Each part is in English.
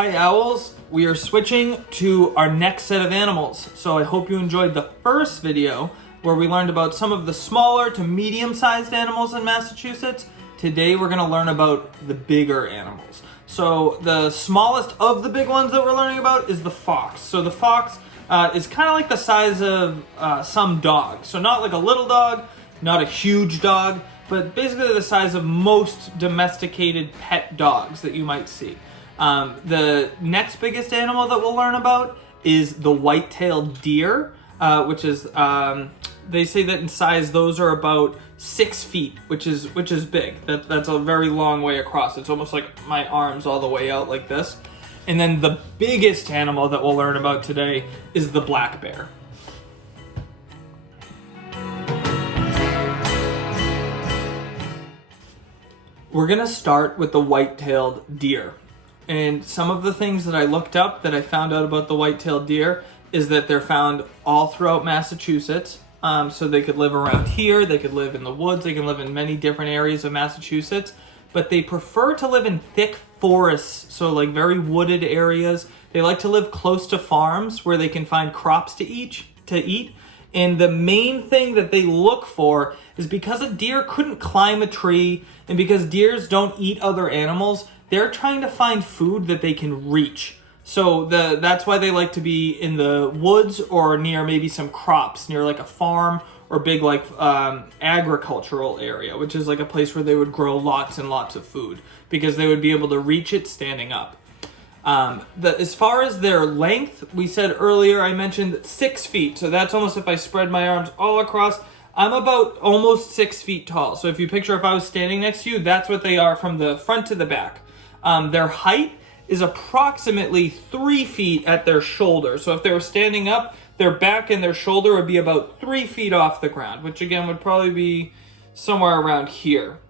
Hi Owls, we are switching to our next set of animals. So I hope you enjoyed the first video where we learned about some of the smaller to medium-sized animals in Massachusetts. Today we're going to learn about the bigger animals. So the smallest of the big ones that we're learning about is the fox. So the fox is kind of like the size of some dogs. So not like a little dog, not a huge dog, but basically the size of most domesticated pet dogs that you might see. The next biggest animal that we'll learn about is the white-tailed deer, which is, they say that in size those are about 6 feet, which is big. That's a very long way across. It's almost like my arms all the way out like this. And then the biggest animal that we'll learn about today is the black bear. We're gonna start with the white-tailed deer. And some of the things that I looked up that I found out about the white-tailed deer is that they're found all throughout Massachusetts. So they could live around here, they could live in the woods, they can live in many different areas of Massachusetts, but they prefer to live in thick forests, so like very wooded areas. They like to live close to farms where they can find crops to eat. And the main thing that they look for is because a deer couldn't climb a tree and because deers don't eat other animals, they're trying to find food that they can reach. So that's why they like to be in the woods or near maybe some crops, near like a farm or big like agricultural area, which is like a place where they would grow lots and lots of food because they would be able to reach it standing up. As far as their length, we said earlier, I mentioned 6 feet. So that's almost if I spread my arms all across, I'm about almost 6 feet tall. So if you picture if I was standing next to you, that's what they are from the front to the back. Their height is approximately 3 feet at their shoulder. So if they were standing up, their back and their shoulder would be about 3 feet off the ground, which again would probably be somewhere around here.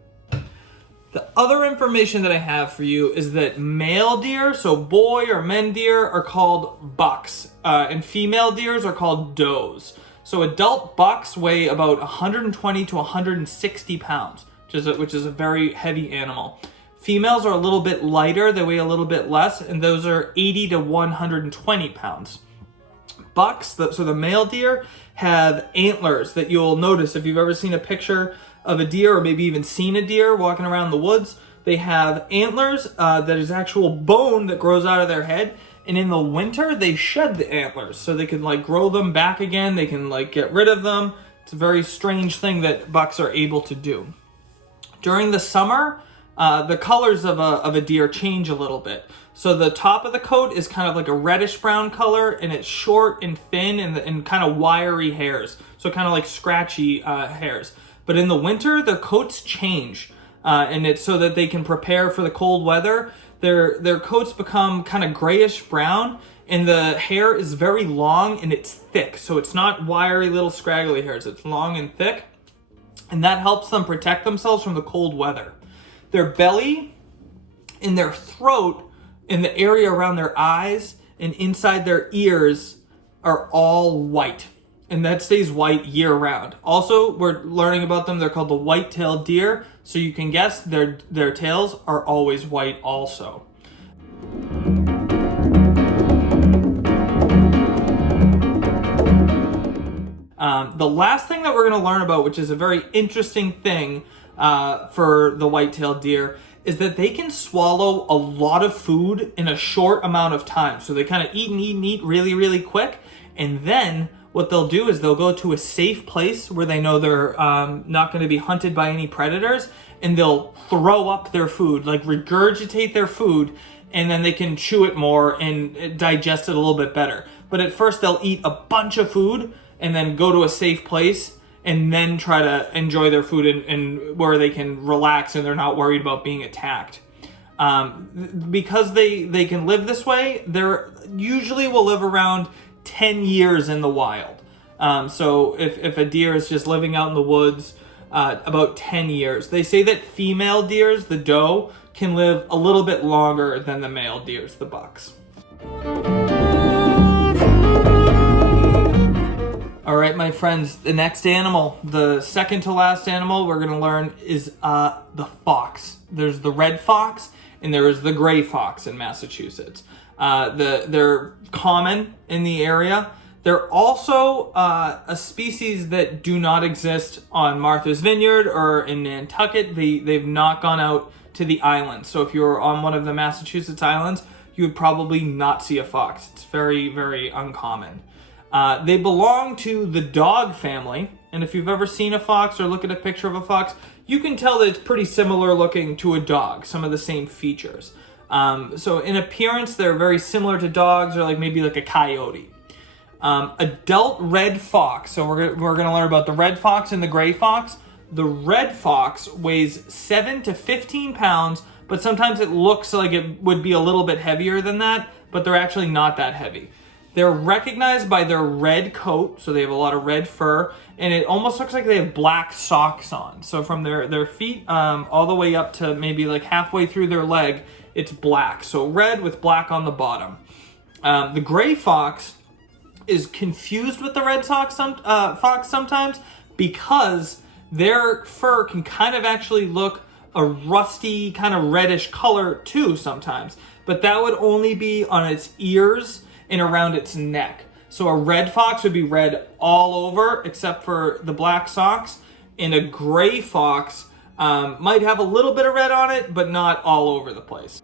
The other information that I have for you is that male deer, so boy or men deer, are called bucks, and female deers are called does. So adult bucks weigh about 120 to 160 pounds, which is a very heavy animal. Females are a little bit lighter, they weigh a little bit less, and those are 80 to 120 pounds. Bucks, so the male deer, have antlers that you'll notice if you've ever seen a picture of a deer or maybe even seen a deer walking around the woods. They have antlers that is actual bone that grows out of their head, and in the winter they shed the antlers so they can like grow them back again, they can like get rid of them. It's a very strange thing that bucks are able to do. During the summer, the colors of a deer change a little bit. So the top of the coat is kind of like a reddish brown color, and it's short and thin and kind of wiry hairs. So kind of like scratchy hairs. But in the winter, the coats change, and it's so that they can prepare for the cold weather. Their coats become kind of grayish brown, and the hair is very long and it's thick. So it's not wiry little scraggly hairs. It's long and thick, and that helps them protect themselves from the cold weather. Their belly and their throat and the area around their eyes and inside their ears are all white. And that stays white year round. Also, we're learning about them. They're called the white-tailed deer. So you can guess their tails are always white also. The last thing that we're going to learn about, which is a very interesting thing for the white-tailed deer, is that they can swallow a lot of food in a short amount of time. So they kind of eat and eat and eat really, really quick. And then what they'll do is they'll go to a safe place where they know they're not going to be hunted by any predators, and they'll throw up their food, like regurgitate their food, and then they can chew it more and digest it a little bit better. But at first they'll eat a bunch of food and then go to a safe place and then try to enjoy their food and where they can relax and they're not worried about being attacked. Because they can live this way, they usually will live around 10 years in the wild. So if a deer is just living out in the woods, about 10 years. They say that female deers, the doe, can live a little bit longer than the male deers, the bucks. All right, my friends, the next animal, the second to last animal we're going to learn is the fox. There's the red fox and there is the gray fox in Massachusetts. They're common in the area. They're also a species that do not exist on Martha's Vineyard or in Nantucket. They've not gone out to the islands. So if you're on one of the Massachusetts islands, you would probably not see a fox. It's very, very uncommon. They belong to the dog family. And if you've ever seen a fox or look at a picture of a fox, you can tell that it's pretty similar looking to a dog, some of the same features. So in appearance, they're very similar to dogs, or maybe like a coyote. Adult red fox. So we're going to learn about the red fox and the gray fox. The red fox weighs 7 to 15 pounds, but sometimes it looks like it would be a little bit heavier than that, but they're actually not that heavy. They're recognized by their red coat, so they have a lot of red fur, and it almost looks like they have black socks on. So from their feet all the way up to maybe halfway through their leg, it's black. So red with black on the bottom. The gray fox is confused with the red fox sometimes because their fur can kind of actually look a rusty kind of reddish color too sometimes, but that would only be on its ears and around its neck. So a red fox would be red all over except for the black socks, and a gray fox might have a little bit of red on it, but not all over the place.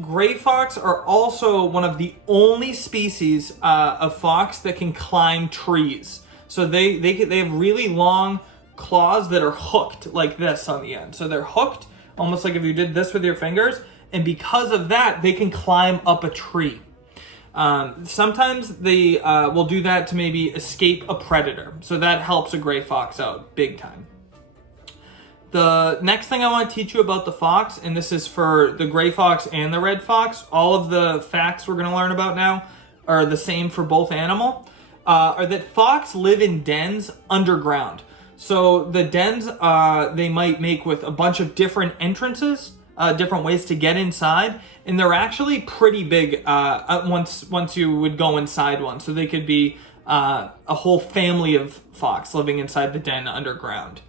Gray fox are also one of the only species of fox that can climb trees. So they have really long claws that are hooked like this on the end. So they're hooked almost like if you did this with your fingers, and because of that, they can climb up a tree. Sometimes they will do that to maybe escape a predator. So that helps a gray fox out big time. The next thing I want to teach you about the fox, and this is for the gray fox and the red fox, all of the facts we're going to learn about now are the same for both animal, are that fox live in dens underground. So the dens they might make with a bunch of different entrances, different ways to get inside, and they're actually pretty big once you would go inside one. So they could be a whole family of fox living inside the den underground.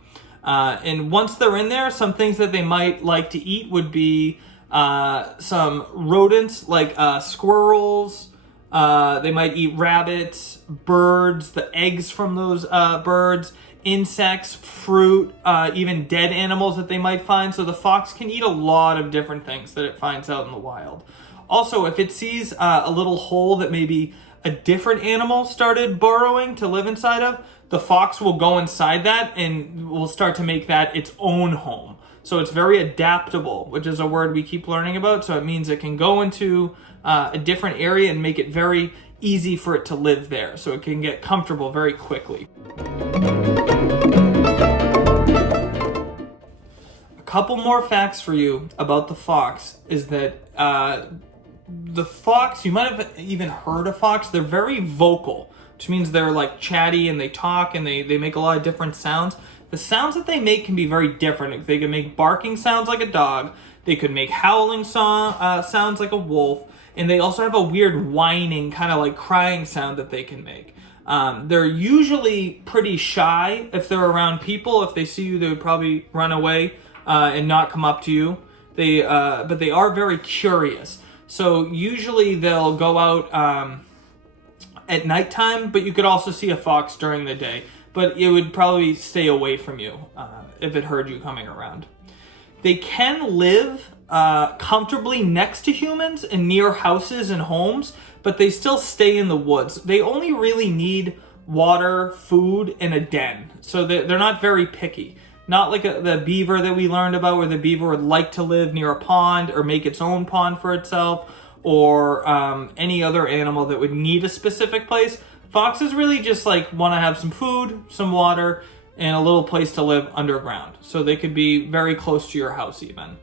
And once they're in there, some things that they might like to eat would be some rodents like squirrels. They might eat rabbits, birds, the eggs from those birds, insects, fruit, even dead animals that they might find. So the fox can eat a lot of different things that it finds out in the wild. Also, if it sees a little hole that maybe a different animal started burrowing to live inside of, the fox will go inside that and will start to make that its own home. So it's very adaptable, which is a word we keep learning about. So it means it can go into a different area and make it very easy for it to live there. So it can get comfortable very quickly. A couple more facts for you about the fox is that the fox, you might have even heard a fox, they're very vocal, which means they're chatty and they talk and they make a lot of different sounds. The sounds that they make can be very different. They can make barking sounds like a dog, they could make howling sounds like a wolf, and they also have a weird whining, kind of crying sound that they can make. They're usually pretty shy if they're around people. If they see you, they would probably run away and not come up to you. But they are very curious. So usually they'll go out at nighttime, but you could also see a fox during the day. But it would probably stay away from you if it heard you coming around. They can live comfortably next to humans and near houses and homes, but they still stay in the woods. They only really need water, food, and a den. So they're not very picky. Not like the beaver that we learned about, where the beaver would like to live near a pond or make its own pond for itself, or any other animal that would need a specific place. Foxes really just want to have some food, some water, and a little place to live underground. So they could be very close to your house even.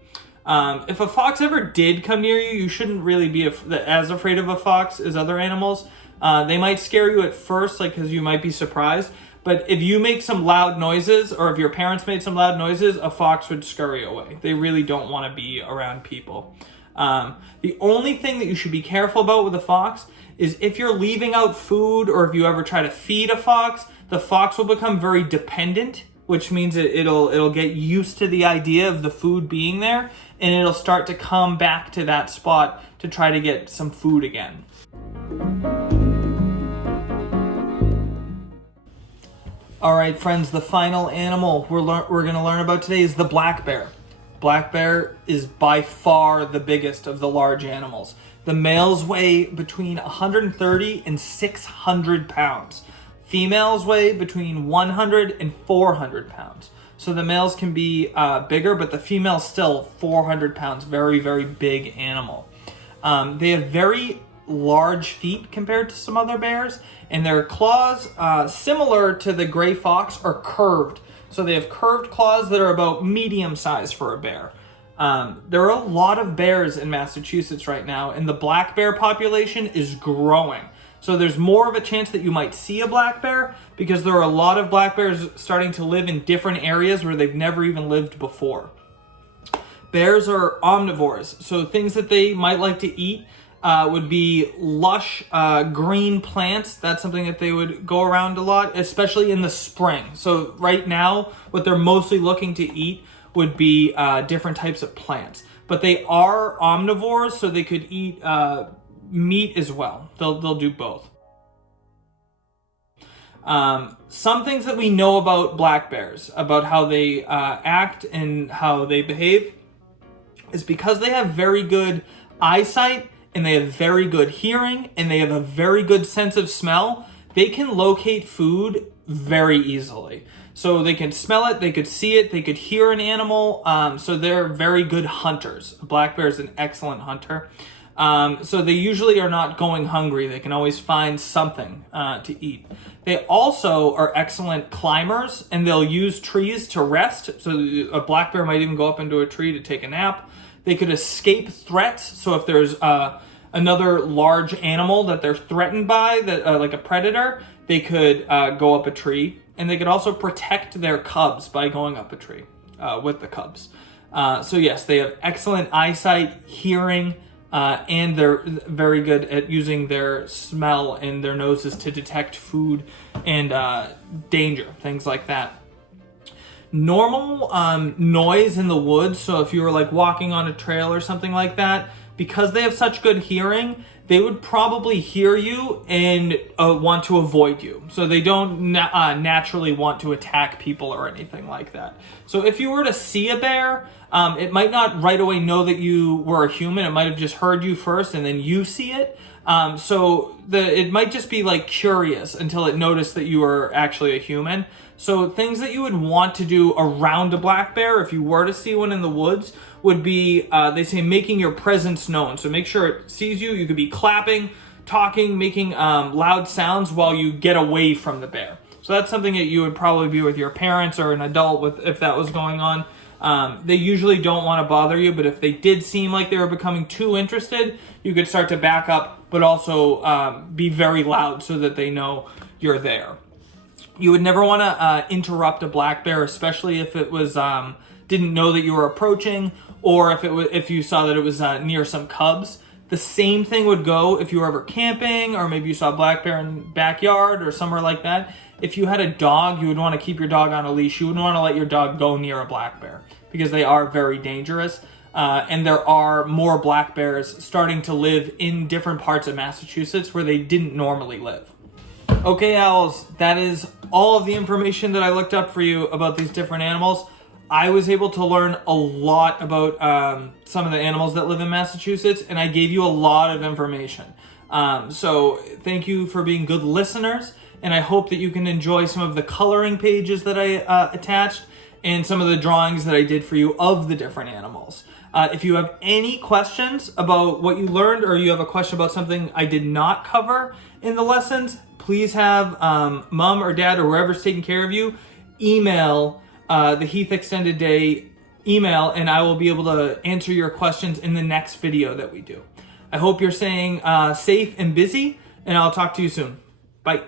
If a fox ever did come near you, you shouldn't really be as afraid of a fox as other animals. They might scare you at first, because you might be surprised. But if you make some loud noises, or if your parents made some loud noises, a fox would scurry away. They really don't want to be around people. The only thing that you should be careful about with a fox is if you're leaving out food, or if you ever try to feed a fox, the fox will become very dependent which means it'll get used to the idea of the food being there, and it'll start to come back to that spot to try to get some food again. All right, friends, the final animal we're going to learn about today is the black bear. Black bear is by far the biggest of the large animals. The males weigh between 130 and 600 pounds. Females weigh between 100 and 400 pounds. So the males can be bigger, but the female's still 400 pounds. Very, very big animal. They have very large feet compared to some other bears, and their claws, similar to the gray fox, are curved. So they have curved claws that are about medium size for a bear. There are a lot of bears in Massachusetts right now, and the black bear population is growing. So there's more of a chance that you might see a black bear because there are a lot of black bears starting to live in different areas where they've never even lived before. Bears are omnivores, so things that they might like to eat would be lush green plants. That's something that they would go around a lot, especially in the spring. So right now, what they're mostly looking to eat would be different types of plants. But they are omnivores, so they could eat meat as well. They'll do both. Some things that we know about black bears, about how they act and how they behave, is because they have very good eyesight and they have very good hearing and they have a very good sense of smell, they can locate food very easily. So they can smell it, they could see it, they could hear an animal, so they're very good hunters. A black bear is an excellent hunter. So they usually are not going hungry. They can always find something to eat. They also are excellent climbers, and they'll use trees to rest. So a black bear might even go up into a tree to take a nap. They could escape threats. So if there's another large animal that they're threatened by, that like a predator, they could go up a tree. And they could also protect their cubs by going up a tree with the cubs. So yes, they have excellent eyesight, hearing, and they're very good at using their smell and their noses to detect food and danger, things like that. Normal noise in the woods, so if you were like walking on a trail or something like that, because they have such good hearing, they would probably hear you and want to avoid you. So they don't naturally want to attack people or anything like that. So if you were to see a bear, it might not right away know that you were a human. It might have just heard you first and then you see it. So it might just be like curious until it noticed that you were actually a human. So things that you would want to do around a black bear, if you were to see one in the woods, would be, they say, making your presence known. So make sure it sees you. You could be clapping, talking, making loud sounds while you get away from the bear. So that's something that you would probably be with your parents or an adult with if that was going on. They usually don't want to bother you, but if they did seem like they were becoming too interested, you could start to back up, but also be very loud so that they know you're there. You would never want to interrupt a black bear, especially if it was didn't know that you were approaching, or if you saw that it was near some cubs. The same thing would go if you were ever camping, or maybe you saw a black bear in the backyard or somewhere like that. If you had a dog, you would want to keep your dog on a leash. You wouldn't want to let your dog go near a black bear because they are very dangerous. And there are more black bears starting to live in different parts of Massachusetts where they didn't normally live. Okay, owls, that is all of the information that I looked up for you about these different animals. I was able to learn a lot about some of the animals that live in Massachusetts, and I gave you a lot of information. So thank you for being good listeners, and I hope that you can enjoy some of the coloring pages that I attached and some of the drawings that I did for you of the different animals. If you have any questions about what you learned, or you have a question about something I did not cover in the lessons, please have mom or dad or whoever's taking care of you email the Heath Extended Day email, and I will be able to answer your questions in the next video that we do. I hope you're staying safe and busy, and I'll talk to you soon. Bye.